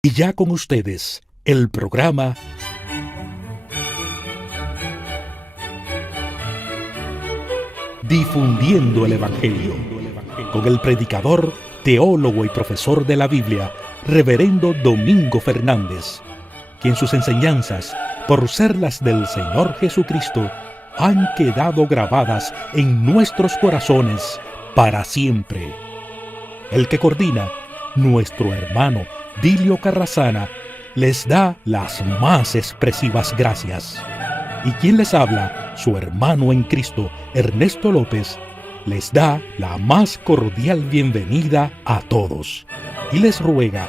Y ya con ustedes, el programa Difundiendo el Evangelio, con el predicador, teólogo y profesor de la Biblia, Reverendo Domingo Fernández, quien sus enseñanzas, por ser las del Señor Jesucristo, han quedado grabadas en nuestros corazones para siempre. El que coordina, nuestro hermano Dilio Carrasana, les da las más expresivas gracias. Y quien les habla, su hermano en Cristo, Ernesto López, les da la más cordial bienvenida a todos y les ruega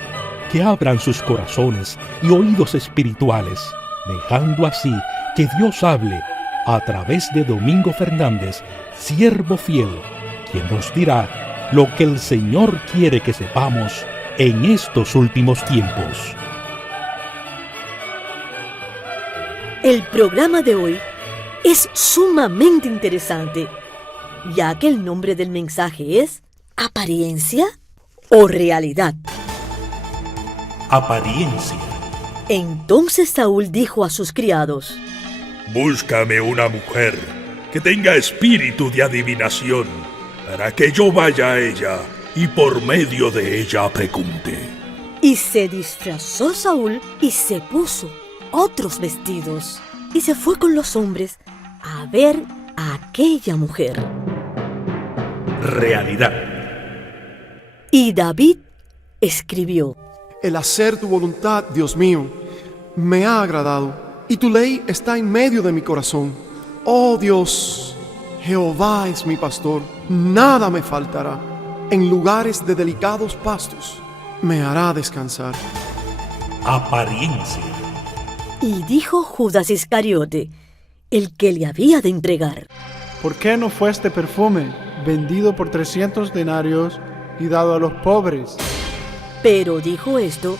que abran sus corazones y oídos espirituales, dejando así que Dios hable a través de Domingo Fernández, siervo fiel, quien nos dirá lo que el Señor quiere que sepamos en estos últimos tiempos. El programa de hoy es sumamente interesante, ya que el nombre del mensaje es ¿apariencia o realidad? Apariencia. Entonces Saúl dijo a sus criados: Búscame una mujer que tenga espíritu de adivinación, para que yo vaya a ella y por medio de ella pregunte. Y se disfrazó Saúl y se puso otros vestidos y se fue con los hombres a ver a aquella mujer. Realidad. Y David escribió: El hacer tu voluntad, Dios mío, me ha agradado, y tu ley está en medio de mi corazón. Oh Dios, Jehová es mi pastor, nada me faltará. En lugares de delicados pastos me hará descansar. Apariencia. Y dijo Judas Iscariote, el que le había de entregar: ¿Por qué no fue este perfume vendido por 300 denarios y dado a los pobres? Pero dijo esto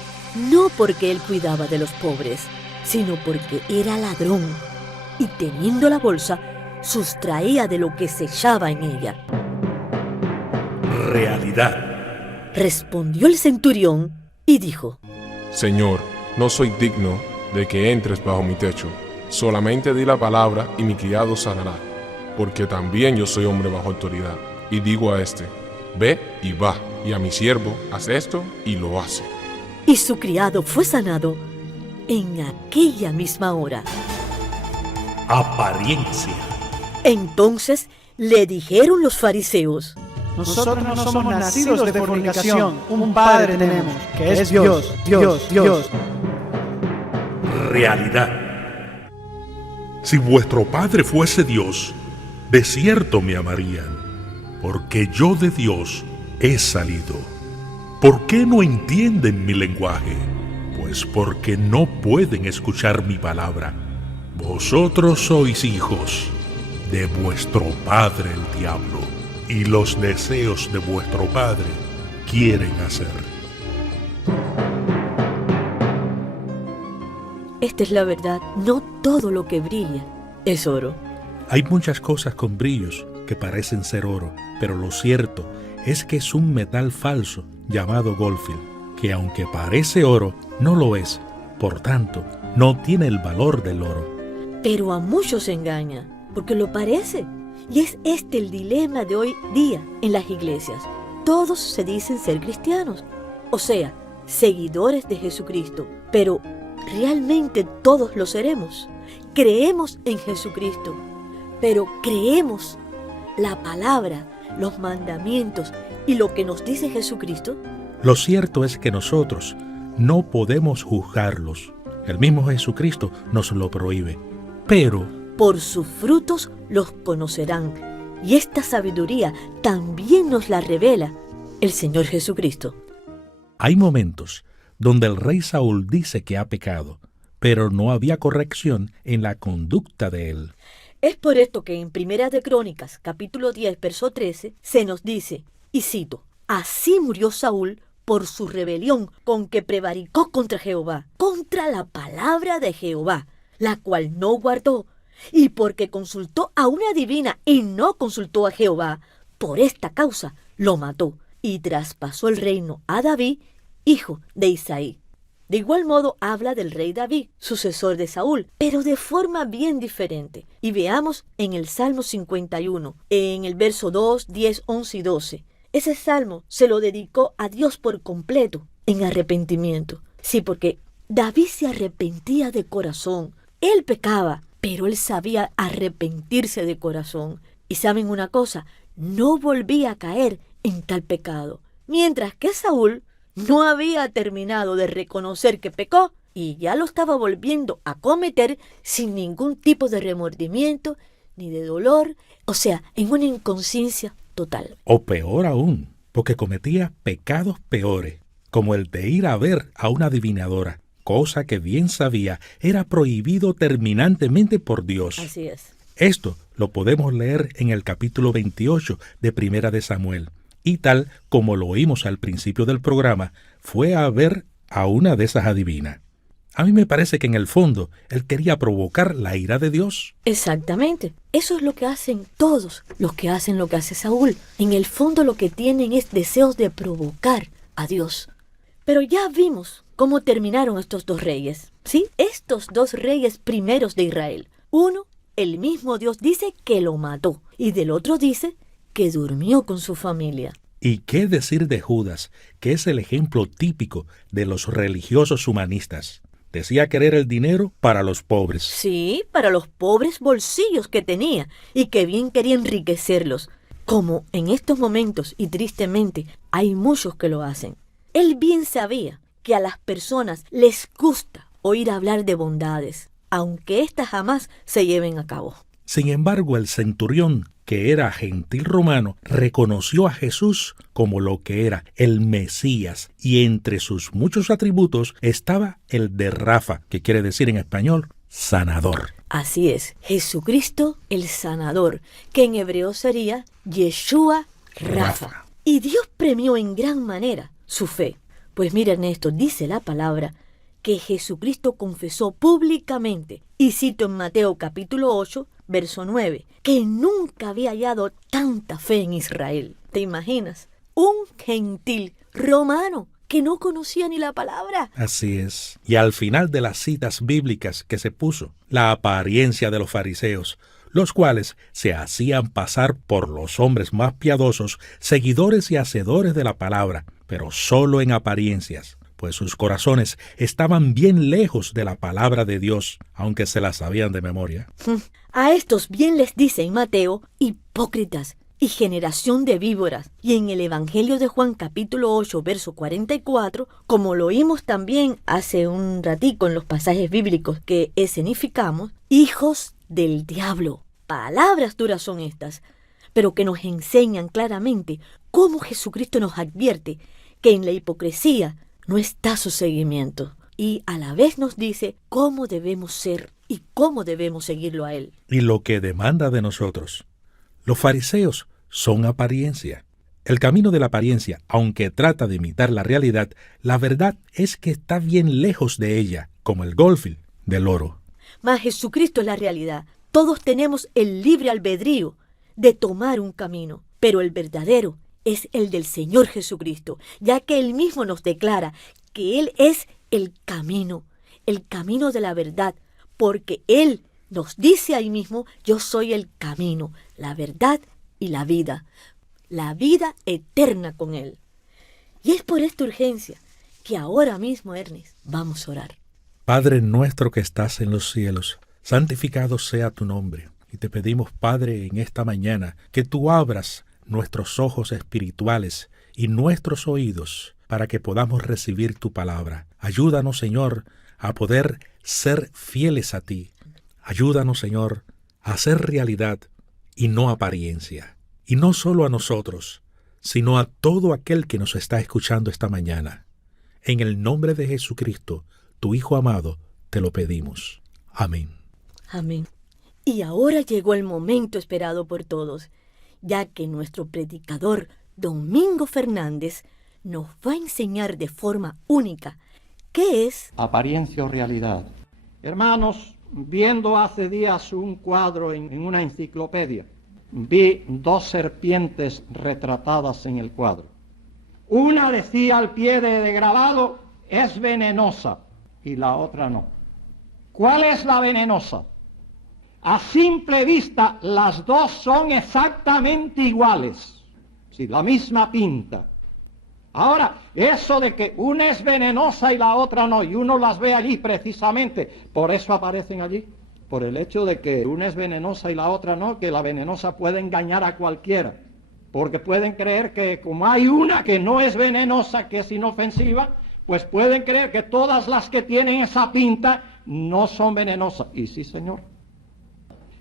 no porque él cuidaba de los pobres, sino porque era ladrón, y teniendo la bolsa, sustraía de lo que se echaba en ella. Realidad. Respondió el centurión y dijo: Señor, no soy digno de que entres bajo mi techo. Solamente di la palabra y mi criado sanará, porque también yo soy hombre bajo autoridad. Y digo a este: ve y va, y a mi siervo: haz esto, y lo hace. Y su criado fue sanado en aquella misma hora. Apariencia. Entonces le dijeron los fariseos: Nosotros no somos nacidos de fornicación, un Padre tenemos, que es Dios, Dios, Dios. Realidad. Si vuestro Padre fuese Dios, de cierto me amarían, porque yo de Dios he salido. ¿Por qué no entienden mi lenguaje? Pues porque no pueden escuchar mi palabra. Vosotros sois hijos de vuestro padre el diablo, y los deseos de vuestro padre quieren hacer. Esta es la verdad, no todo lo que brilla es oro. Hay muchas cosas con brillos que parecen ser oro, pero lo cierto es que es un metal falso llamado Goldfield, que aunque parece oro, no lo es. Por tanto, no tiene el valor del oro. Pero a muchos engaña, porque lo parece. Y es este el dilema de hoy día en las iglesias. Todos se dicen ser cristianos, o sea, seguidores de Jesucristo, pero ¿realmente todos lo seremos? Creemos en Jesucristo, pero creemos la palabra, los mandamientos y lo que nos dice Jesucristo. Lo cierto es que nosotros no podemos juzgarlos. El mismo Jesucristo nos lo prohíbe. Pero por sus frutos los conocerán, y esta sabiduría también nos la revela el Señor Jesucristo. hay momentos donde el rey Saúl dice que ha pecado, pero no había corrección en la conducta de él. Es por esto que en Primera de Crónicas, capítulo 10, verso 13, se nos dice, y cito: así murió Saúl por su rebelión con que prevaricó contra Jehová, contra la palabra de Jehová, la cual no guardó, y porque consultó a una divina y no consultó a Jehová, por esta causa lo mató, y traspasó el reino a David, hijo de Isaí. De igual modo habla del rey David, sucesor de Saúl, pero de forma bien diferente. Y veamos en el Salmo 51, en el verso 2, 10, 11 y 12. Ese salmo se lo dedicó a Dios por completo en arrepentimiento. Sí, porque David se arrepentía de corazón. Él pecaba, pero él sabía arrepentirse de corazón. Y saben una cosa, no volvía a caer en tal pecado. Mientras que Saúl no había terminado de reconocer que pecó y ya lo estaba volviendo a cometer sin ningún tipo de remordimiento ni de dolor, o sea, en una inconsciencia total. O peor aún, porque cometía pecados peores, como el de ir a ver a una adivinadora, cosa que bien sabía era prohibido terminantemente por Dios. Así es. Esto lo podemos leer en el capítulo 28 de Primera de Samuel. Y tal como lo oímos al principio del programa, fue a ver a una de esas adivinas. A mí me parece que en el fondo él quería provocar la ira de Dios. Exactamente. Eso es lo que hacen todos los que hacen lo que hace Saúl. En el fondo lo que tienen es deseos de provocar a Dios. Pero ya vimos cómo terminaron estos dos reyes, ¿sí? Estos dos reyes primeros de Israel. Uno, el mismo Dios dice que lo mató. Y del otro dice que durmió con su familia. ¿Y qué decir de Judas, que es el ejemplo típico de los religiosos humanistas? Decía querer el dinero para los pobres. Sí, para los pobres bolsillos que tenía y que bien quería enriquecerlos. Como en estos momentos, y tristemente, hay muchos que lo hacen. Él bien sabía que a las personas les gusta oír hablar de bondades, aunque éstas jamás se lleven a cabo. Sin embargo, el centurión, que era gentil romano, reconoció a Jesús como lo que era el Mesías, y entre sus muchos atributos estaba el de Rafa, que quiere decir en español, sanador. Así es, Jesucristo el sanador, que en hebreo sería Yeshua Rafa. Y Dios premió en gran manera su fe. Pues miren esto, dice la palabra que Jesucristo confesó públicamente, y cito en Mateo capítulo 8, verso 9, que nunca había hallado tanta fe en Israel. ¿Te imaginas? Un gentil romano que no conocía ni la palabra. Así es. Y al final de las citas bíblicas que se puso, la apariencia de los fariseos, los cuales se hacían pasar por los hombres más piadosos, seguidores y hacedores de la palabra, pero solo en apariencias, pues sus corazones estaban bien lejos de la palabra de Dios, aunque se la sabían de memoria. A estos bien les dice en Mateo, hipócritas y generación de víboras. Y en el Evangelio de Juan capítulo 8, verso 44, como lo oímos también hace un ratico en los pasajes bíblicos que escenificamos, hijos del diablo. Palabras duras son estas, pero que nos enseñan claramente cómo Jesucristo nos advierte que en la hipocresía no está su seguimiento, y a la vez nos dice cómo debemos ser y cómo debemos seguirlo a Él. Y lo que demanda de nosotros. Los fariseos son apariencia. El camino de la apariencia, aunque trata de imitar la realidad, la verdad es que está bien lejos de ella, como el golfil del oro. Mas Jesucristo es la realidad. Todos tenemos el libre albedrío de tomar un camino, pero el verdadero es el del Señor Jesucristo, ya que Él mismo nos declara que Él es el camino de la verdad, porque Él nos dice ahí mismo, yo soy el camino, la verdad y la vida eterna con Él. Y es por esta urgencia que ahora mismo, Ernest, vamos a orar. Padre nuestro que estás en los cielos, santificado sea tu nombre. Y te pedimos, Padre, en esta mañana, que tú abras nuestros ojos espirituales y nuestros oídos para que podamos recibir tu palabra. Ayúdanos, Señor, a poder ser fieles a ti. Ayúdanos, Señor, a hacer realidad y no apariencia. Y no solo a nosotros, sino a todo aquel que nos está escuchando esta mañana. En el nombre de Jesucristo, tu Hijo amado, te lo pedimos. Amén. Amén. Y ahora llegó el momento esperado por todos, ya que nuestro predicador Domingo Fernández nos va a enseñar de forma única qué es apariencia o realidad. Hermanos, viendo hace días un cuadro en una enciclopedia, vi dos serpientes retratadas en el cuadro. Una decía al pie de grabado, es venenosa y la otra no. ¿Cuál es la venenosa? A simple vista, las dos son exactamente iguales. Sí, la misma pinta. Ahora, eso de que una es venenosa y la otra no, y uno las ve allí precisamente, por eso aparecen allí. Por el hecho de que una es venenosa y la otra no, que la venenosa puede engañar a cualquiera. Porque pueden creer que como hay una que no es venenosa, que es inofensiva, pues pueden creer que todas las que tienen esa pinta no son venenosas. Y sí, Señor.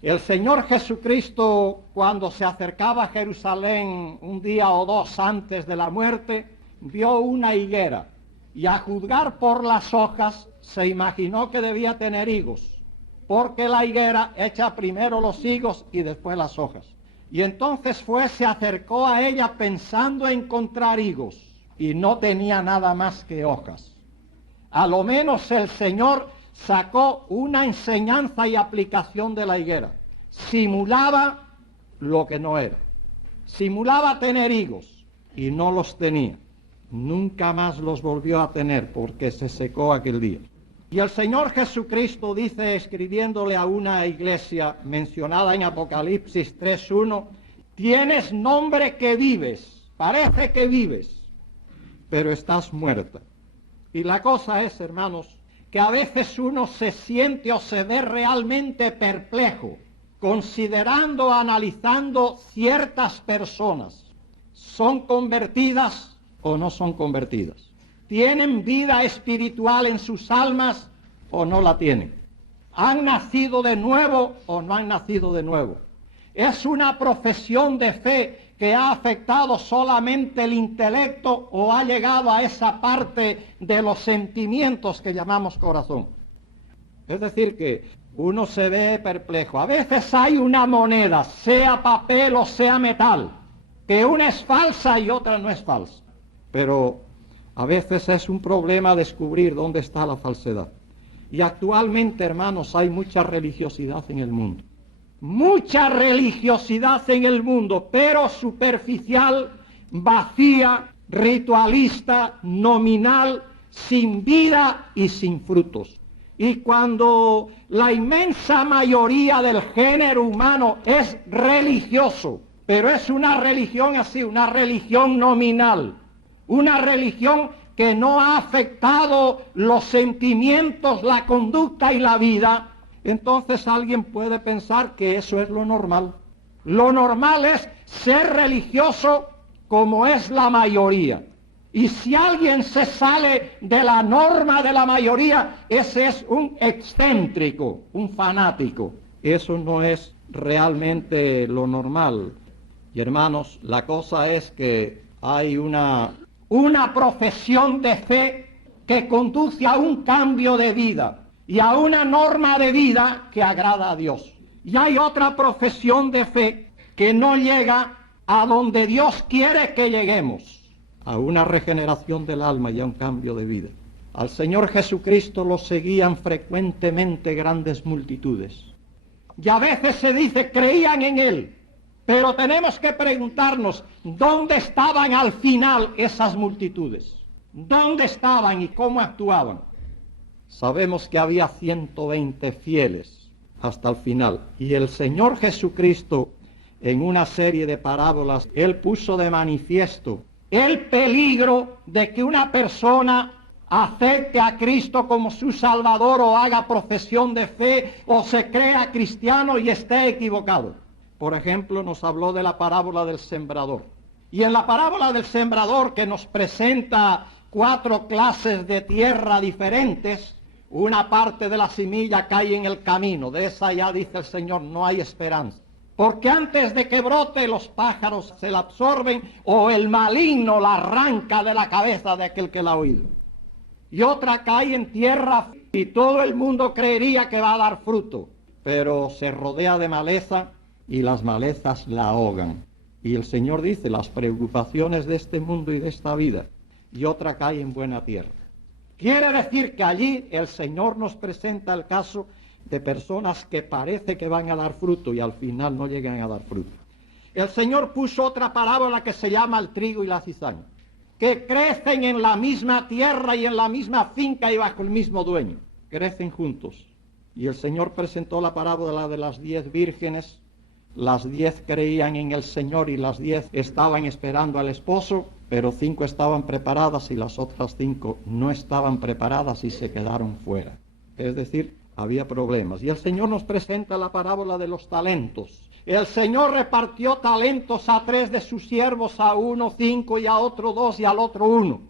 El Señor Jesucristo, cuando se acercaba a Jerusalén un día o dos antes de la muerte, vio una higuera y a juzgar por las hojas se imaginó que debía tener higos, porque la higuera echa primero los higos y después las hojas. Y entonces se acercó a ella pensando encontrar higos y no tenía nada más que hojas. A lo menos el Señor sacó una enseñanza y aplicación de la higuera. Simulaba lo que no era. Simulaba tener higos y no los tenía. Nunca más los volvió a tener porque se secó aquel día. Y el Señor Jesucristo dice, escribiéndole a una iglesia mencionada en Apocalipsis 3:1, tienes nombre que vives, parece que vives, pero estás muerta. Y la cosa es, hermanos, que a veces uno se siente o se ve realmente perplejo, considerando, analizando ciertas personas. ¿Son convertidas o no son convertidas? ¿Tienen vida espiritual en sus almas o no la tienen? ¿Han nacido de nuevo o no han nacido de nuevo? ¿Es una profesión de fe que ha afectado solamente el intelecto o ha llegado a esa parte de los sentimientos que llamamos corazón? Es decir, que uno se ve perplejo. A veces hay una moneda, sea papel o sea metal, que una es falsa y otra no es falsa. Pero a veces es un problema descubrir dónde está la falsedad. Y actualmente, hermanos, hay mucha religiosidad en el mundo. Mucha religiosidad en el mundo, pero superficial, vacía, ritualista, nominal, sin vida y sin frutos. Y cuando la inmensa mayoría del género humano es religioso, pero es una religión así, una religión nominal, una religión que no ha afectado los sentimientos, la conducta y la vida, entonces alguien puede pensar que eso es lo normal. Lo normal es ser religioso como es la mayoría. Y si alguien se sale de la norma de la mayoría, ese es un excéntrico, un fanático. Eso no es realmente lo normal. Y hermanos, la cosa es que hay una profesión de fe que conduce a un cambio de vida y a una norma de vida que agrada a Dios. Y hay otra profesión de fe que no llega a donde Dios quiere que lleguemos, a una regeneración del alma y a un cambio de vida. Al Señor Jesucristo lo seguían frecuentemente grandes multitudes. Y a veces se dice creían en Él, pero tenemos que preguntarnos, ¿dónde estaban al final esas multitudes? ¿Dónde estaban y cómo actuaban? Sabemos que había 120 fieles hasta el final. Y el Señor Jesucristo, en una serie de parábolas, Él puso de manifiesto el peligro de que una persona acepte a Cristo como su Salvador o haga profesión de fe o se crea cristiano y esté equivocado. Por ejemplo, nos habló de la parábola del sembrador. Y en la parábola del sembrador, que nos presenta 4 clases de tierra diferentes, una parte de la semilla cae en el camino. De esa ya dice el Señor, no hay esperanza. Porque antes de que brote, los pájaros se la absorben o el maligno la arranca de la cabeza de aquel que la ha oído. Y otra cae en tierra y todo el mundo creería que va a dar fruto, pero se rodea de maleza y las malezas la ahogan. Y el Señor dice, las preocupaciones de este mundo y de esta vida. Y otra cae en buena tierra. Quiere decir que allí el Señor nos presenta el caso de personas que parece que van a dar fruto y al final no llegan a dar fruto. El Señor puso otra parábola que se llama el trigo y la cizaña. que crecen en la misma tierra y en la misma finca y bajo el mismo dueño. Crecen juntos. Y el Señor presentó la parábola de las 10 vírgenes. Las 10 creían en el Señor y las 10 estaban esperando al esposo, pero 5 estaban preparadas y las otras 5 no estaban preparadas y se quedaron fuera. Es decir, había problemas. Y el Señor nos presenta la parábola de los talentos. El Señor repartió talentos a 3 de sus siervos, a uno 5 y a otro 2 y al otro 1.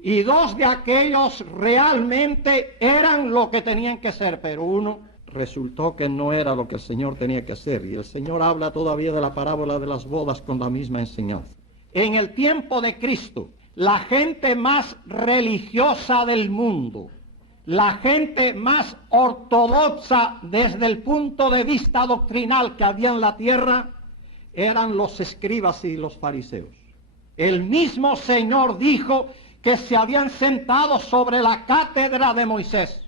Y 2 de aquellos realmente eran lo que tenían que ser, pero uno resultó que no era lo que el Señor tenía que ser. Y el Señor habla todavía de la parábola de las bodas con la misma enseñanza. En el tiempo de Cristo, la gente más religiosa del mundo, la gente más ortodoxa desde el punto de vista doctrinal que había en la tierra, eran los escribas y los fariseos. El mismo Señor dijo que se habían sentado sobre la cátedra de Moisés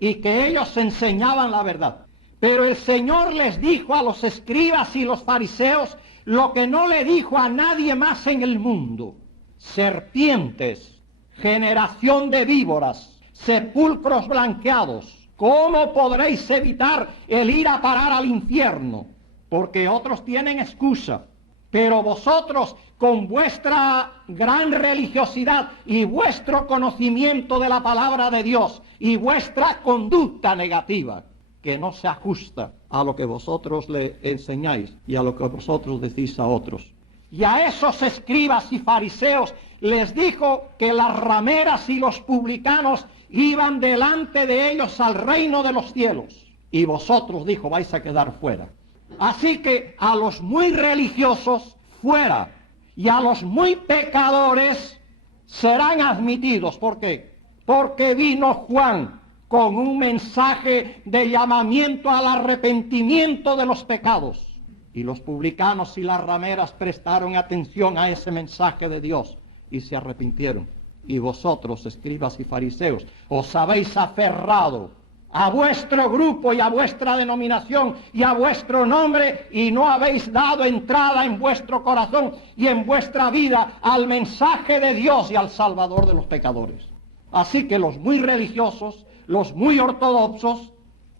y que ellos enseñaban la verdad. Pero el Señor les dijo a los escribas y los fariseos lo que no le dijo a nadie más en el mundo: serpientes, generación de víboras, sepulcros blanqueados, ¿cómo podréis evitar el ir a parar al infierno? Porque otros tienen excusa, pero vosotros, con vuestra gran religiosidad y vuestro conocimiento de la palabra de Dios y vuestra conducta negativa, que no se ajusta a lo que vosotros le enseñáis y a lo que vosotros decís a otros. Y a esos escribas y fariseos les dijo que las rameras y los publicanos iban delante de ellos al reino de los cielos. Y vosotros, dijo, vais a quedar fuera. Así que a los muy religiosos, fuera. Y a los muy pecadores serán admitidos. ¿Por qué? Porque vino Juan con un mensaje de llamamiento al arrepentimiento de los pecados. Y los publicanos y las rameras prestaron atención a ese mensaje de Dios y se arrepintieron. Y vosotros, escribas y fariseos, os habéis aferrado a vuestro grupo y a vuestra denominación y a vuestro nombre y no habéis dado entrada en vuestro corazón y en vuestra vida al mensaje de Dios y al Salvador de los pecadores. Así que los muy religiosos, los muy ortodoxos,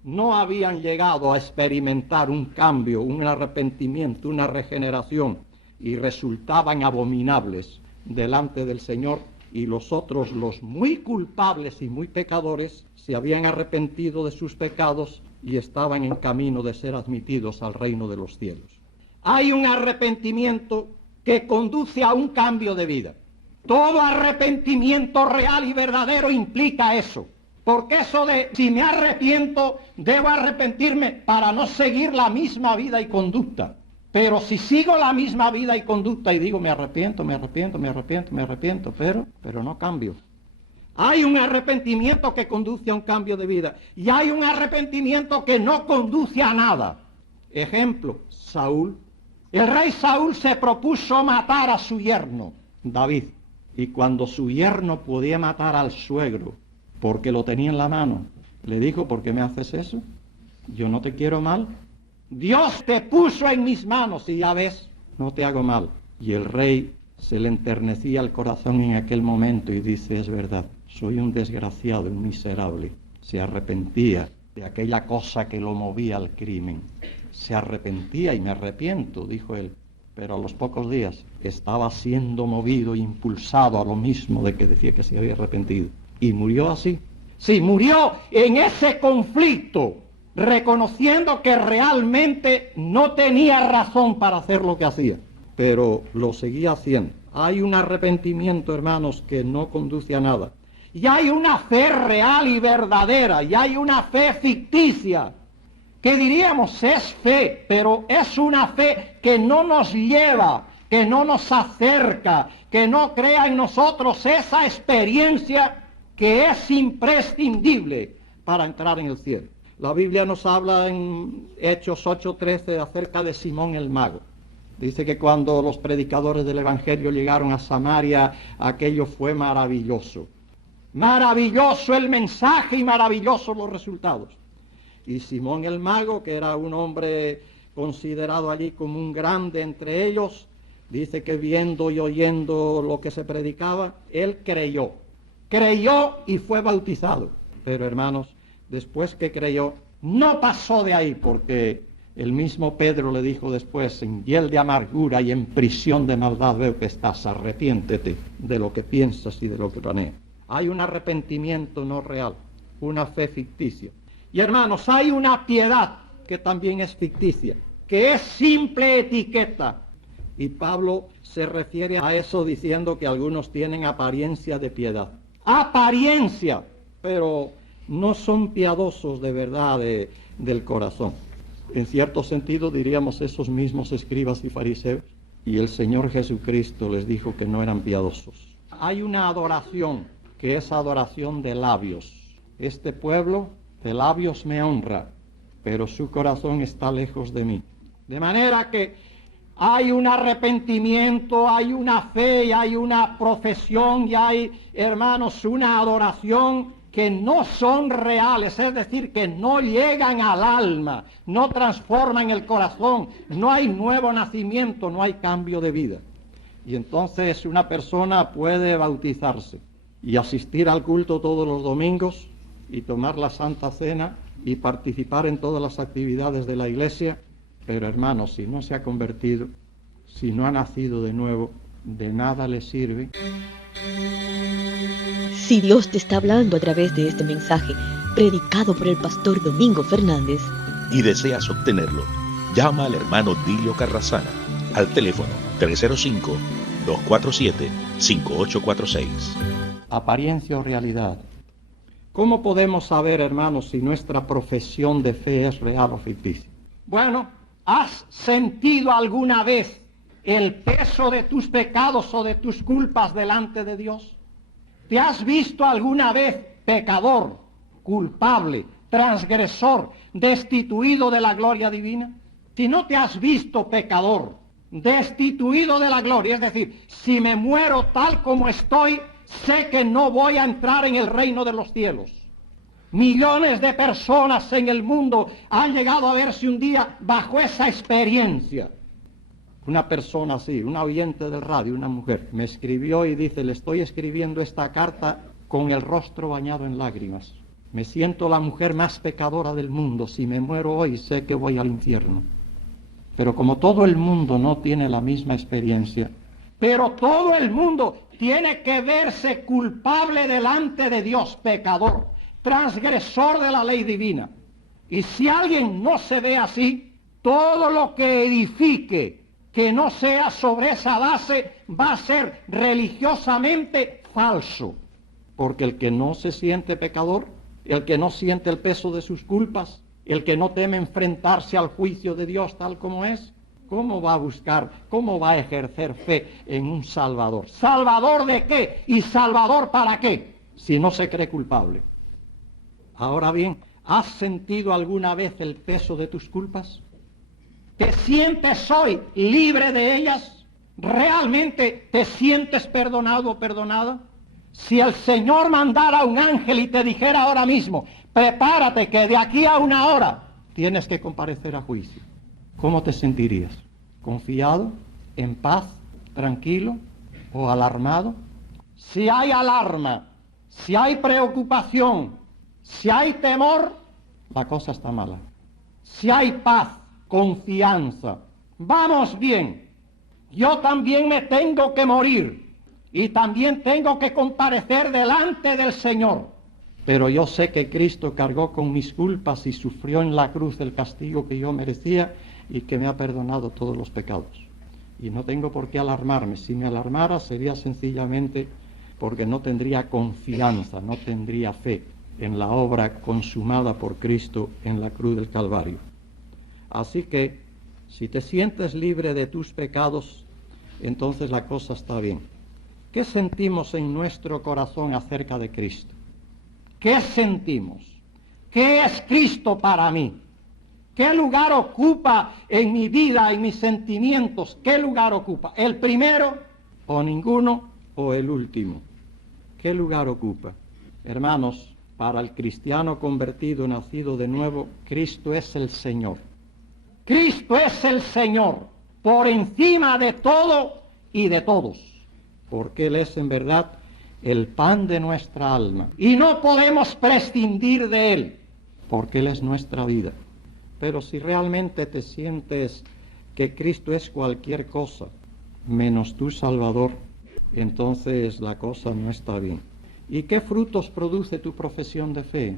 no habían llegado a experimentar un cambio, un arrepentimiento, una regeneración, y resultaban abominables delante del Señor. Y los otros, los muy culpables y muy pecadores, se habían arrepentido de sus pecados y estaban en camino de ser admitidos al reino de los cielos. Hay un arrepentimiento que conduce a un cambio de vida. Todo arrepentimiento real y verdadero implica eso. Porque eso de si me arrepiento, debo arrepentirme para no seguir la misma vida y conducta. Pero si sigo la misma vida y conducta y digo me arrepiento, pero no cambio. Hay un arrepentimiento que conduce a un cambio de vida y hay un arrepentimiento que no conduce a nada. Ejemplo, Saúl. El rey Saúl se propuso matar a su yerno, David. Y cuando su yerno podía matar al suegro porque lo tenía en la mano, le dijo, ¿por qué me haces eso? Yo no te quiero mal. Dios te puso en mis manos y ya ves, no te hago mal. Y el rey se le enternecía el corazón en aquel momento y dice, es verdad, soy un desgraciado, un miserable. Se arrepentía de aquella cosa que lo movía al crimen. Se arrepentía y me arrepiento, dijo él. Pero a los pocos días estaba siendo movido, impulsado a lo mismo de que decía que se había arrepentido. Y murió así. Sí, murió en ese conflicto, reconociendo que realmente no tenía razón para hacer lo que hacía, pero lo seguía haciendo. Hay un arrepentimiento, hermanos, que no conduce a nada. Y hay una fe real y verdadera, y hay una fe ficticia, que diríamos es fe, pero es una fe que no nos lleva, que no nos acerca, que no crea en nosotros esa experiencia que es imprescindible para entrar en el cielo. La Biblia nos habla en Hechos 8:13 acerca de Simón el mago. Dice que cuando los predicadores del Evangelio llegaron a Samaria, aquello fue maravilloso. Maravilloso el mensaje y maravillosos los resultados. Y Simón el mago, que era un hombre considerado allí como un grande entre ellos, Dice que viendo y oyendo lo que se predicaba, él creyó. Creyó y fue bautizado. Pero hermanos, después que creyó, no pasó de ahí, porque el mismo Pedro le dijo después, en hiel de amargura y en prisión de maldad veo que estás, arrepiéntete de lo que piensas y de lo que planeas. Hay un arrepentimiento no real, una fe ficticia. Y hermanos, hay una piedad que también es ficticia, que es simple etiqueta. Y Pablo se refiere a eso diciendo que algunos tienen apariencia de piedad. Apariencia, pero no son piadosos de verdad del corazón. En cierto sentido diríamos esos mismos escribas y fariseos. Y el Señor Jesucristo les dijo que no eran piadosos. Hay una adoración que es adoración de labios. Este pueblo de labios me honra, pero su corazón está lejos de mí. De manera que hay un arrepentimiento, hay una fe, y hay una profesión, y hay, hermanos, una adoración que no son reales, es decir, que no llegan al alma, no transforman el corazón, no hay nuevo nacimiento, no hay cambio de vida. Y entonces una persona puede bautizarse y asistir al culto todos los domingos y tomar la Santa Cena y participar en todas las actividades de la iglesia, pero hermanos, si no se ha convertido, si no ha nacido de nuevo, de nada le sirve. Si Dios te está hablando a través de este mensaje, predicado por el pastor Domingo Fernández, y deseas obtenerlo, llama al hermano Dilio Carrasana al teléfono 305-247-5846. Apariencia o realidad. ¿Cómo podemos saber, hermanos, si nuestra profesión de fe es real o ficticia? Bueno, ¿has sentido alguna vez el peso de tus pecados o de tus culpas delante de Dios? ¿Te has visto alguna vez pecador, culpable, transgresor, destituido de la gloria divina? Si no te has visto pecador, destituido de la gloria, es decir, si me muero tal como estoy, sé que no voy a entrar en el reino de los cielos. Millones de personas en el mundo han llegado a verse un día bajo esa experiencia. Una persona así, una oyente del radio, una mujer, me escribió y dice, le estoy escribiendo esta carta con el rostro bañado en lágrimas. Me siento la mujer más pecadora del mundo. Si me muero hoy, sé que voy al infierno. Pero como todo el mundo no tiene la misma experiencia, pero todo el mundo tiene que verse culpable delante de Dios, pecador, transgresor de la ley divina. Y si alguien no se ve así, todo lo que edifique que no sea sobre esa base va a ser religiosamente falso. Porque el que no se siente pecador, el que no siente el peso de sus culpas, el que no teme enfrentarse al juicio de Dios tal como es, ¿cómo va a buscar, cómo va a ejercer fe en un Salvador? ¿Salvador de qué? ¿Y Salvador para qué? Si no se cree culpable. Ahora bien, ¿has sentido alguna vez el peso de tus culpas? ¿Te sientes hoy libre de ellas? ¿Realmente te sientes perdonado o perdonada? Si el Señor mandara a un ángel y te dijera ahora mismo, prepárate que de aquí a una hora tienes que comparecer a juicio, ¿cómo te sentirías? ¿Confiado? ¿En paz? ¿Tranquilo? ¿O alarmado? Si hay alarma, si hay preocupación, si hay temor, la cosa está mala. Si hay paz, confianza, vamos bien. Yo también me tengo que morir y también tengo que comparecer delante del Señor. Pero yo sé que Cristo cargó con mis culpas y sufrió en la cruz el castigo que yo merecía y que me ha perdonado todos los pecados. Y no tengo por qué alarmarme. Si me alarmara sería sencillamente porque no tendría confianza, no tendría fe en la obra consumada por Cristo en la cruz del Calvario. Así que, si te sientes libre de tus pecados, entonces la cosa está bien. ¿Qué sentimos en nuestro corazón acerca de Cristo? ¿Qué sentimos? ¿Qué es Cristo para mí? ¿Qué lugar ocupa en mi vida, en mis sentimientos? ¿Qué lugar ocupa? ¿El primero o ninguno o el último? ¿Qué lugar ocupa? Hermanos, para el cristiano convertido, nacido de nuevo, Cristo es el Señor. Cristo es el Señor. Por encima de todo y de todos, porque Él es en verdad el pan de nuestra alma. Y no podemos prescindir de Él, porque Él es nuestra vida. Pero si realmente te sientes que Cristo es cualquier cosa, menos tu Salvador, entonces la cosa no está bien. ¿Y qué frutos produce tu profesión de fe?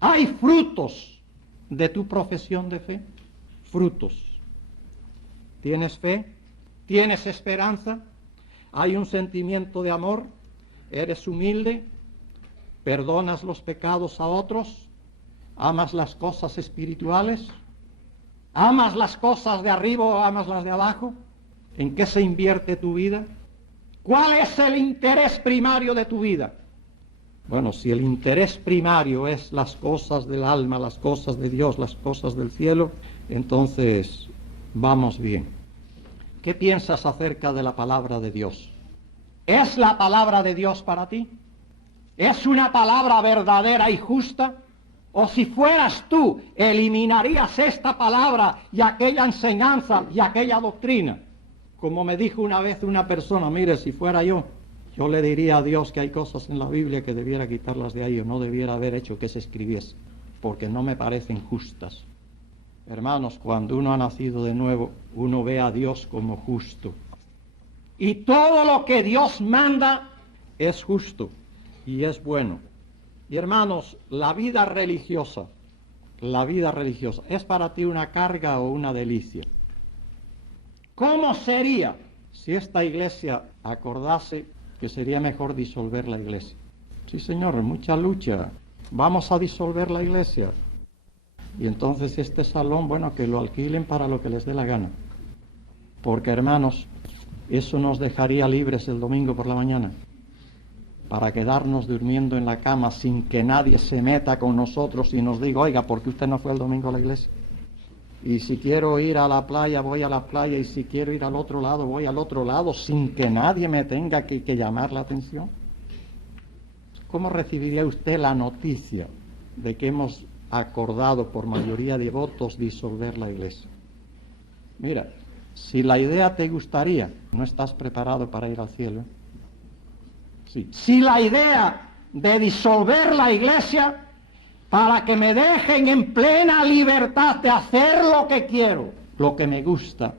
¿Hay frutos de tu profesión de fe? Frutos. ¿Tienes fe? ¿Tienes esperanza? ¿Hay un sentimiento de amor? ¿Eres humilde? ¿Perdonas los pecados a otros? ¿Amas las cosas espirituales? ¿Amas las cosas de arriba o amas las de abajo? ¿En qué se invierte tu vida? ¿Cuál es el interés primario de tu vida? Bueno, si el interés primario es las cosas del alma, las cosas de Dios, las cosas del cielo, entonces vamos bien. ¿Qué piensas acerca de la palabra de Dios? ¿Es la palabra de Dios para ti? ¿Es una palabra verdadera y justa? ¿O si fueras tú, eliminarías esta palabra y aquella enseñanza y aquella doctrina? Como me dijo una vez una persona, mire, si fuera yo le diría a Dios que hay cosas en la Biblia que debiera quitarlas de ahí o no debiera haber hecho que se escribiese, porque no me parecen justas. Hermanos, cuando uno ha nacido de nuevo, uno ve a Dios como justo. Y todo lo que Dios manda es justo y es bueno. Y hermanos, la vida religiosa, ¿es para ti una carga o una delicia? ¿Cómo sería si esta iglesia acordase que sería mejor disolver la iglesia? Sí, señor, mucha lucha. Vamos a disolver la iglesia. Y entonces este salón, bueno, que lo alquilen para lo que les dé la gana. Porque, hermanos, eso nos dejaría libres el domingo por la mañana para quedarnos durmiendo en la cama sin que nadie se meta con nosotros y nos diga, oiga, ¿por qué usted no fue el domingo a la iglesia? Y si quiero ir a la playa, voy a la playa, y si quiero ir al otro lado, voy al otro lado, sin que nadie me tenga que llamar la atención. ¿Cómo recibiría usted la noticia de que hemos acordado por mayoría de votos disolver la iglesia? Mira, si la idea te gustaría, no estás preparado para ir al cielo. Sí. Si la idea de disolver la iglesia para que me dejen en plena libertad de hacer lo que quiero, lo que me gusta,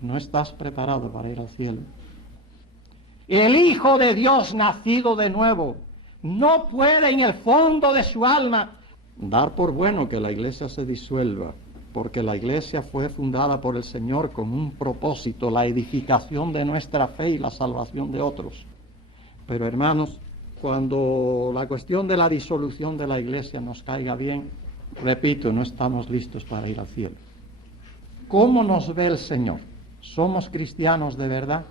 no estás preparado para ir al cielo. El Hijo de Dios nacido de nuevo no puede en el fondo de su alma dar por bueno que la iglesia se disuelva, porque la iglesia fue fundada por el Señor con un propósito, la edificación de nuestra fe y la salvación de otros. Pero hermanos, cuando la cuestión de la disolución de la iglesia nos caiga bien, repito, no estamos listos para ir al cielo. ¿Cómo nos ve el Señor? ¿Somos cristianos de verdad?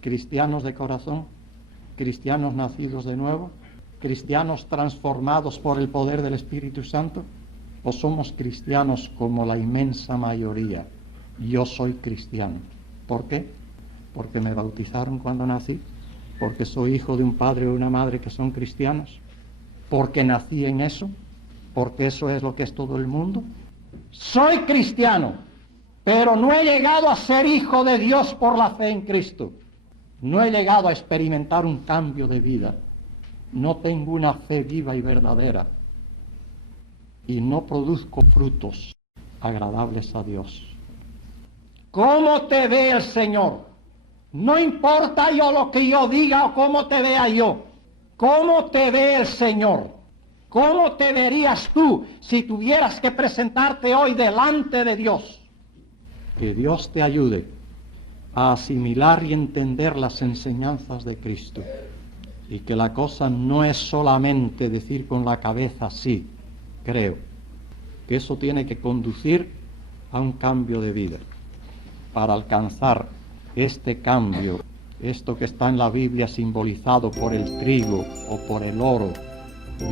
¿Cristianos de corazón? ¿Cristianos nacidos de nuevo? ¿Cristianos transformados por el poder del Espíritu Santo? ¿O somos cristianos como la inmensa mayoría? Yo soy cristiano. ¿Por qué? Porque me bautizaron cuando nací. Porque soy hijo de un padre o una madre que son cristianos, porque nací en eso, porque eso es lo que es todo el mundo. Soy cristiano, pero no he llegado a ser hijo de Dios por la fe en Cristo. No he llegado a experimentar un cambio de vida. No tengo una fe viva y verdadera. Y no produzco frutos agradables a Dios. ¿Cómo te ve el Señor? No importa yo lo que yo diga o cómo te vea yo. ¿Cómo te ve el Señor? ¿Cómo te verías tú si tuvieras que presentarte hoy delante de Dios? Que Dios te ayude a asimilar y entender las enseñanzas de Cristo. Y que la cosa no es solamente decir con la cabeza sí, creo. Que eso tiene que conducir a un cambio de vida. Para alcanzar este cambio, esto que está en la Biblia simbolizado por el trigo o por el oro,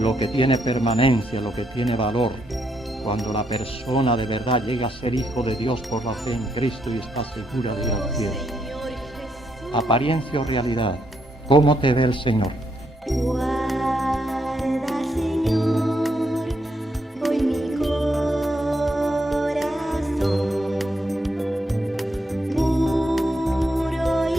lo que tiene permanencia, lo que tiene valor, cuando la persona de verdad llega a ser hijo de Dios por la fe en Cristo y está segura de ir al cielo. Apariencia o realidad, ¿cómo te ve el Señor? Guarda, Señor, hoy mi corazón, puro y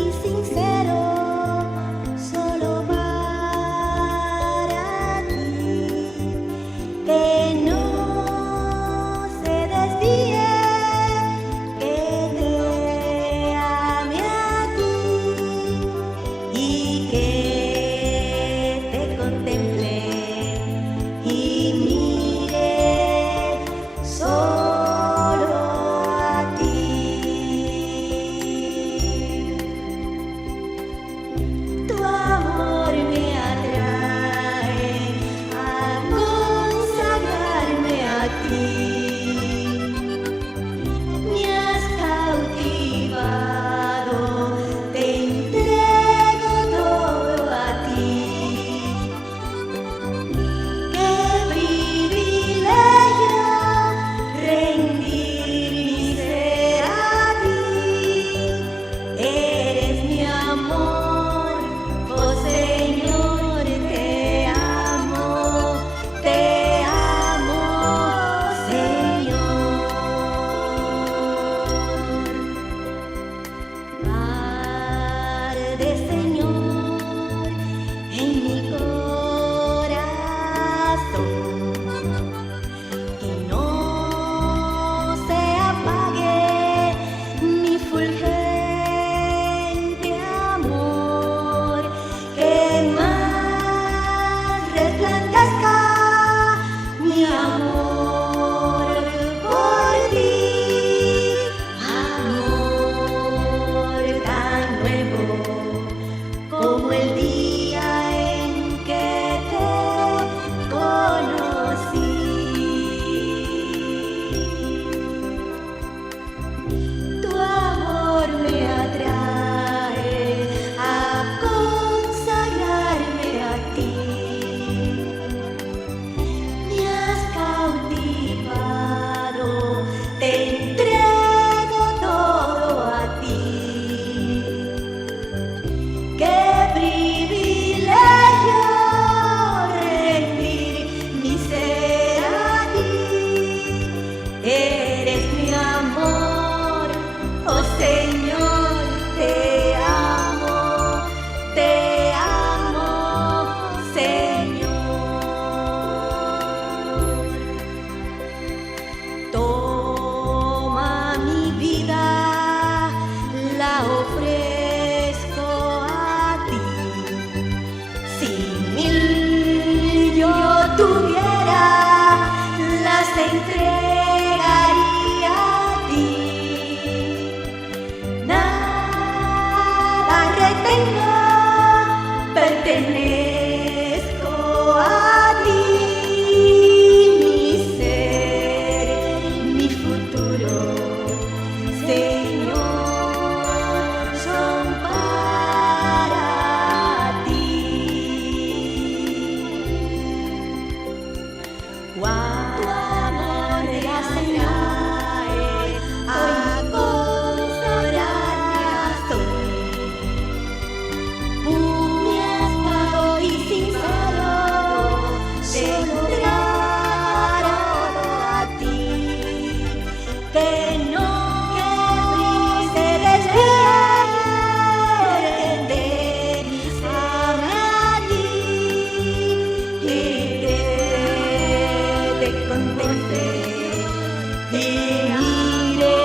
Tu amor me atrae a consolarte así. Humillado y sincero, te entregaré a ti. Que no se despierte, ame a ti y que te contemple y mire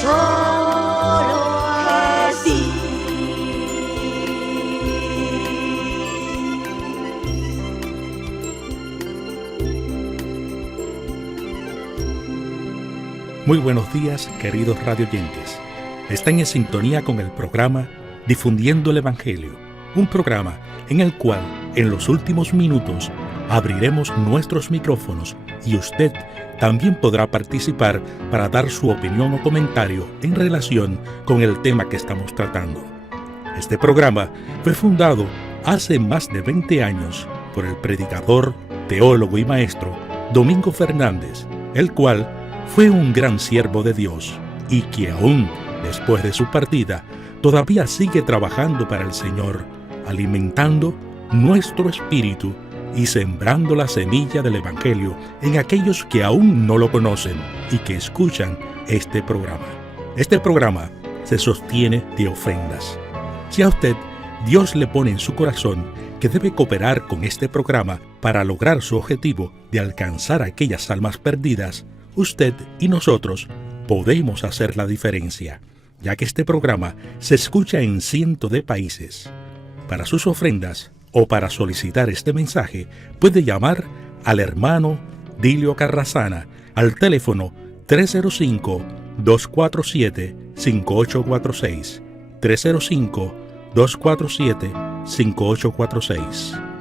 solo a ti. Muy buenos días, queridos radioyentes. Están en sintonía con el programa Difundiendo el Evangelio, un programa en el cual, en los últimos minutos, abriremos nuestros micrófonos y usted también podrá participar para dar su opinión o comentario en relación con el tema que estamos tratando. Este programa fue fundado hace más de 20 años por el predicador, teólogo y maestro Domingo Fernández, el cual fue un gran siervo de Dios y que aún después de su partida todavía sigue trabajando para el Señor, alimentando nuestro espíritu y sembrando la semilla del Evangelio en aquellos que aún no lo conocen y que escuchan este programa. Este programa se sostiene de ofrendas. Si a usted Dios le pone en su corazón que debe cooperar con este programa para lograr su objetivo de alcanzar a aquellas almas perdidas, usted y nosotros podemos hacer la diferencia, ya que este programa se escucha en cientos de países. Para sus ofrendas o para solicitar este mensaje, puede llamar al hermano Dilio Carrasana al teléfono 305-247-5846, 305-247-5846.